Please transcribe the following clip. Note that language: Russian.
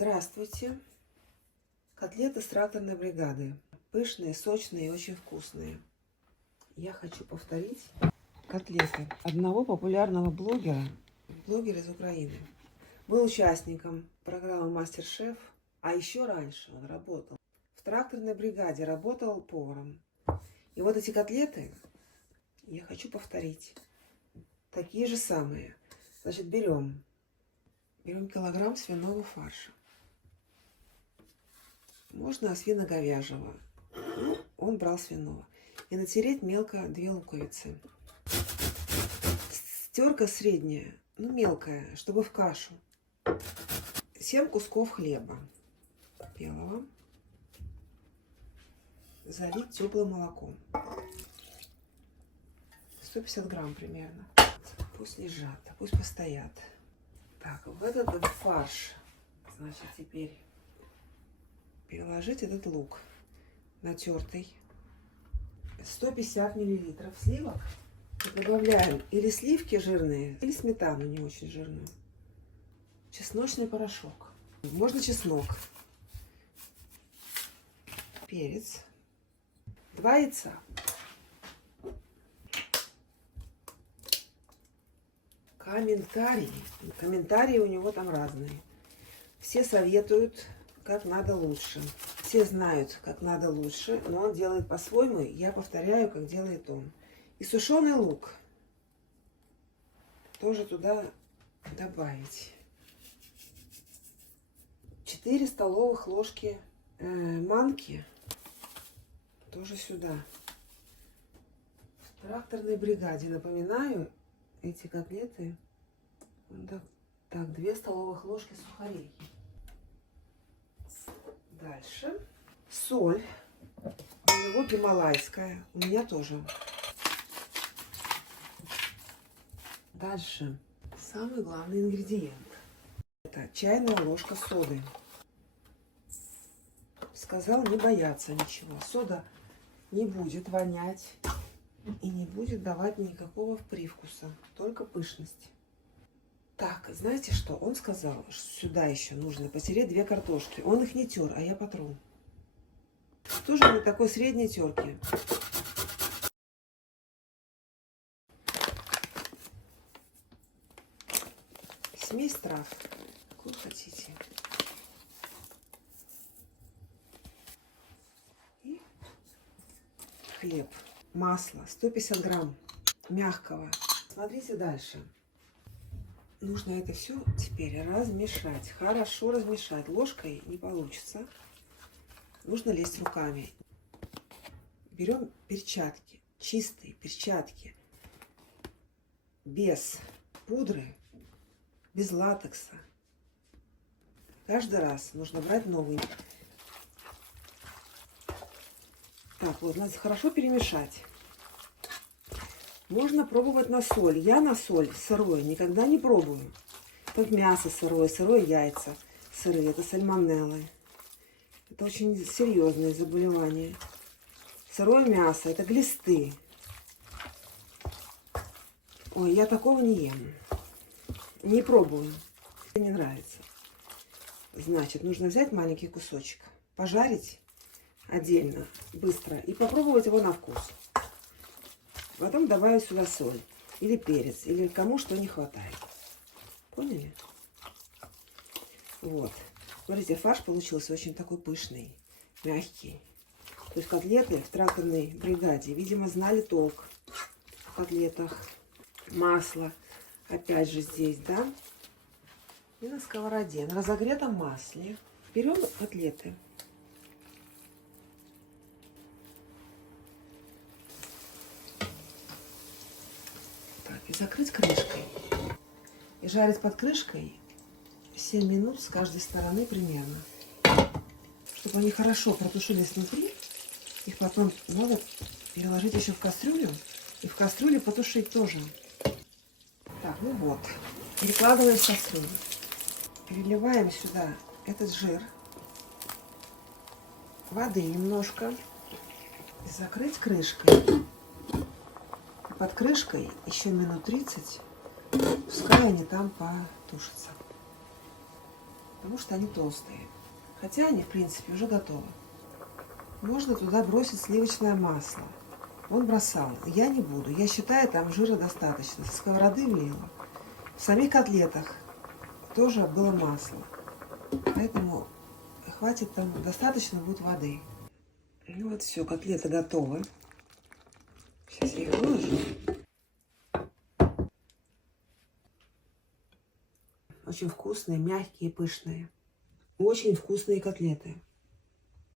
Здравствуйте! Котлеты с тракторной бригады. Пышные, сочные и очень вкусные. Я хочу повторить котлеты одного популярного блогера из Украины. Был участником программы «Мастер-шеф», а еще раньше он работал в тракторной бригаде, работал поваром. И вот эти котлеты я хочу повторить. Такие же самые. Значит, берем килограмм свиного фарша. Можно свино-говяжьего. Ну, он брал свиного. И натереть мелко 2 луковицы. Терка средняя, ну мелкая, чтобы в кашу. 7 кусков хлеба белого. Залить теплым молоком. 150 грамм примерно. Пусть лежат, пусть постоят. Так, в этот фарш, значит, теперь переложить этот лук натертый. 150 миллилитров сливок. Добавляем или сливки жирные, или сметану не очень жирную. Чесночный порошок. Можно чеснок. Перец. 2 яйца. Комментарии у него там разные. Все советуют, как надо лучше. Все знают, как надо лучше, но он делает по-своему. Я повторяю, как делает он. И сушеный лук тоже туда добавить. 4 столовых ложки манки тоже сюда. В тракторной бригаде, напоминаю, эти котлеты. Так, 2 столовых ложки сухарей. Дальше соль. У него гималайская, у меня тоже. Дальше самый главный ингредиент. Это чайная ложка соды. Сказал не бояться ничего. Сода не будет вонять и не будет давать никакого привкуса, только пышность. Так, знаете что? Он сказал, что сюда еще нужно потереть 2 картошки. Он их не тер, а я потру. Тоже на такой средней терке. Смесь трав, какую хотите. И хлеб, масло, 150 грамм мягкого. Смотрите дальше. Нужно это все теперь размешать, хорошо размешать. Ложкой не получится. Нужно лезть руками. Берем перчатки, чистые перчатки, без пудры, без латекса. Каждый раз нужно брать новый. Так, вот, надо хорошо перемешать. Можно пробовать на соль. Я на соль сырое никогда не пробую. Только мясо сырое яйца сырые. Это сальмонеллы. Это очень серьезные заболевания. Сырое мясо, это глисты. Ой, я такого не ем. Не пробую. Мне не нравится. Значит, нужно взять маленький кусочек, пожарить отдельно, быстро, и попробовать его на вкус. Потом добавить сюда соль или перец, или кому что не хватает. Поняли? Вот. Смотрите, фарш получился очень такой пышный, мягкий. То есть котлеты в тракторной бригаде, видимо, знали толк в котлетах. Масло, опять же, здесь, да? И на сковороде, на разогретом масле берем котлеты. И закрыть крышкой. И жарить под крышкой 7 минут с каждой стороны примерно. Чтобы они хорошо протушились внутри, их потом надо переложить еще в кастрюлю. И в кастрюле потушить тоже. Так, ну вот. Перекладываем в кастрюлю. Переливаем сюда этот жир. Воды немножко. И закрыть крышкой. Под крышкой еще минут 30, пускай они там потушатся. потому что они толстые. Хотя они, в принципе, уже готовы. Можно туда бросить сливочное масло. Он бросал. Я не буду. Я считаю, там жира достаточно. Со сковороды влила. В самих котлетах тоже было масло. Поэтому хватит там, достаточно будет воды. Ну вот все, котлеты готовы. Сейчас я их выложу. Очень вкусные, мягкие, пышные. Очень вкусные котлеты.